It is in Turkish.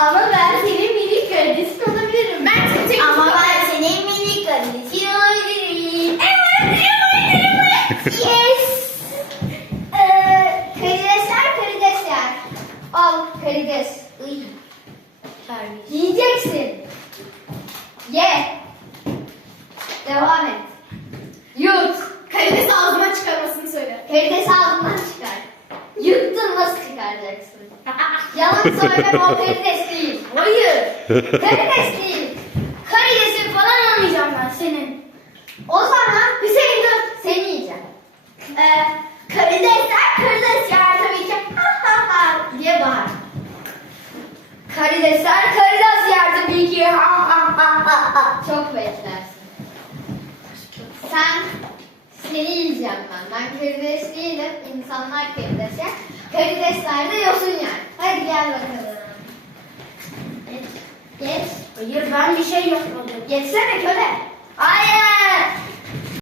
Ama ben senin minik garidesin olabilirim. Ben seni tek Ama ben senin minik garidesin olabilirim. Evet, evet, evet. yes. Ee, karideşler, karideşler. Al karideş. Iy. Yiyeceksin. Ye. Devam et. Yut. Karides ağzıma çıkarmasını söyle. Karides ağzından çıkar. Yuttun nasıl çıkaracaksın? Yalan söyleme o karides değil. Hayır. Karides değil. Karidesi falan almayacağım ben senin. O zaman Hüseyin dur seni yiyeceğim. Karidesler karides yer tabii ki. Ha ha ha diye bağır. Karidesler karides yer tabii ki. Ha ha ha ha. Çok beklersin. Sen seni yiyeceğim ben. Ben karides değilim. İnsanlar karides yer. Karidesler de yosun yer. Hadi gel bakalım. Hayır ben bir şey yapmadım. Geçsene köle. Hayır.